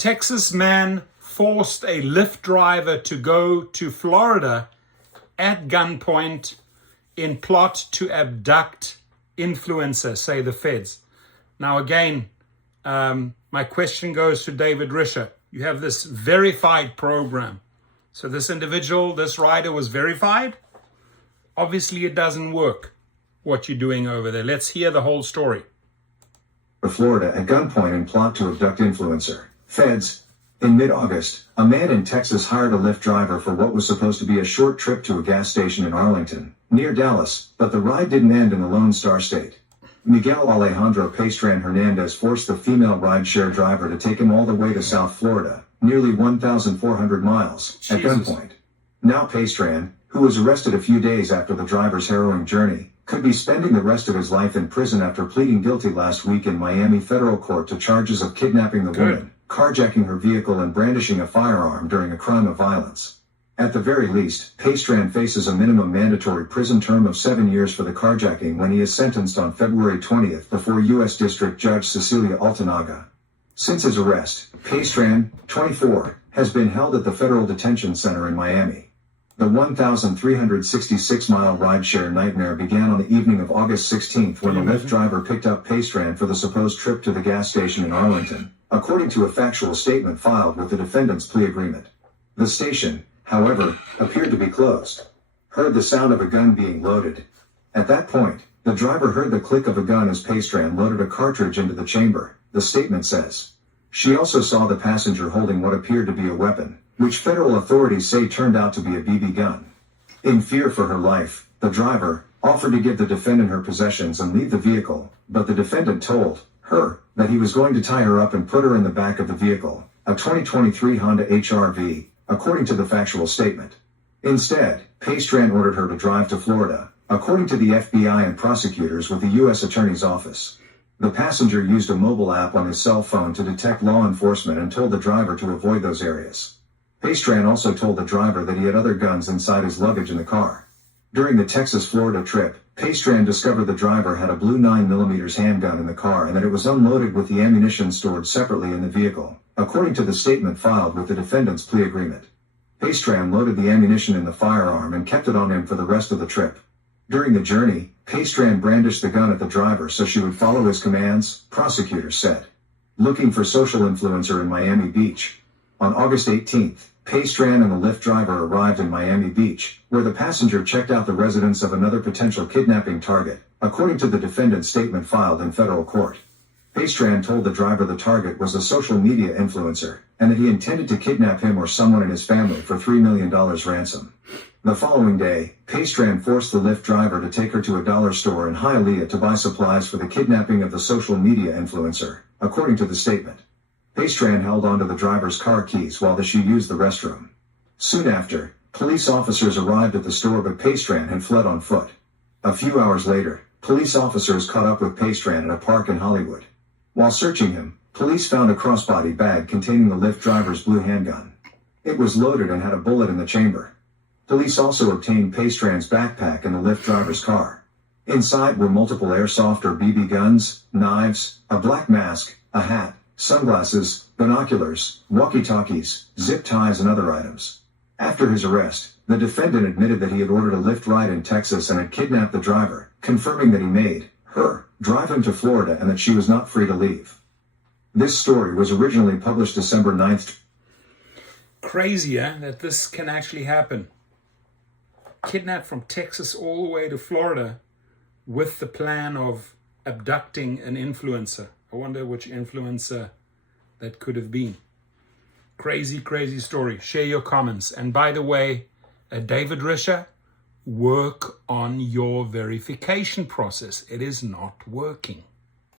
Texas man forced a Lyft driver to go to Florida at gunpoint in plot to abduct influencer, say the feds. Now again, my question goes to David Risher. You have this verified program. So this individual, this rider was verified. Obviously it doesn't work, what you're doing over there. Let's hear the whole story. Florida at gunpoint in plot to abduct influencer. Feds. In mid-August, a man in Texas hired a Lyft driver for what was supposed to be a short trip to a gas station in Arlington, near Dallas, but the ride didn't end in the Lone Star State. Miguel Alejandro Pastran Hernandez forced the female rideshare driver to take him all the way to South Florida, nearly 1,400 miles, at gunpoint. Now Pastran, who was arrested a few days after the driver's harrowing journey, could be spending the rest of his life in prison after pleading guilty last week in Miami federal court to charges of kidnapping the woman, carjacking her vehicle and brandishing a firearm during a crime of violence. At the very least, Pastran faces a minimum mandatory prison term of 7 years for the carjacking when he is sentenced on February 20th before U.S. District Judge Cecilia Altanaga. Since his arrest, Pastran, 24, has been held at the Federal Detention Center in Miami. The 1,366-mile rideshare nightmare began on the evening of August 16th when the Lyft driver picked up Pastran for the supposed trip to the gas station in Arlington, according to a factual statement filed with the defendant's plea agreement. The station, however, appeared to be closed. Heard the sound of a gun being loaded. At that point, the driver heard the click of a gun as Pastran loaded a cartridge into the chamber, the statement says. She also saw the passenger holding what appeared to be a weapon, which federal authorities say turned out to be a BB gun. In fear for her life, the driver offered to give the defendant her possessions and leave the vehicle, but the defendant told her that he was going to tie her up and put her in the back of the vehicle, a 2023 Honda HR-V, according to the factual statement. Instead, Pastran ordered her to drive to Florida, according to the FBI and prosecutors with the U.S. Attorney's Office. The passenger used a mobile app on his cell phone to detect law enforcement and told the driver to avoid those areas. Pastran also told the driver that he had other guns inside his luggage in the car. During the Texas-Florida trip, Pastran discovered the driver had a blue 9mm handgun in the car and that it was unloaded with the ammunition stored separately in the vehicle, according to the statement filed with the defendant's plea agreement. Pastran loaded the ammunition in the firearm and kept it on him for the rest of the trip. During the journey, Pastran brandished the gun at the driver so she would follow his commands, prosecutors said. Looking for social influencer in Miami Beach. On August 18th, Pastran and the Lyft driver arrived in Miami Beach, where the passenger checked out the residence of another potential kidnapping target, according to the defendant's statement filed in federal court. Pastran told the driver the target was a social media influencer, and that he intended to kidnap him or someone in his family for $3 million ransom. The following day, Pastran forced the Lyft driver to take her to a dollar store in Hialeah to buy supplies for the kidnapping of the social media influencer, according to the statement. Pastran held onto the driver's car keys while she used the restroom. Soon after, police officers arrived at the store but Pastran had fled on foot. A few hours later, police officers caught up with Pastran at a park in Hollywood. While searching him, police found a crossbody bag containing the Lyft driver's blue handgun. It was loaded and had a bullet in the chamber. Police also obtained Pastran's backpack in the Lyft driver's car. Inside were multiple airsoft or BB guns, knives, a black mask, a hat, sunglasses, binoculars, walkie-talkies, zip ties and other items. After his arrest, the defendant admitted that he had ordered a Lyft ride in Texas and had kidnapped the driver, confirming that he made her drive him to Florida and that she was not free to leave. This story was originally published December 9th. Crazy, that this can actually happen. Kidnapped from Texas all the way to Florida with the plan of abducting an influencer. I wonder which influencer that could have been. Crazy, crazy story. Share your comments. And by the way, David Risher, work on your verification process. It is not working.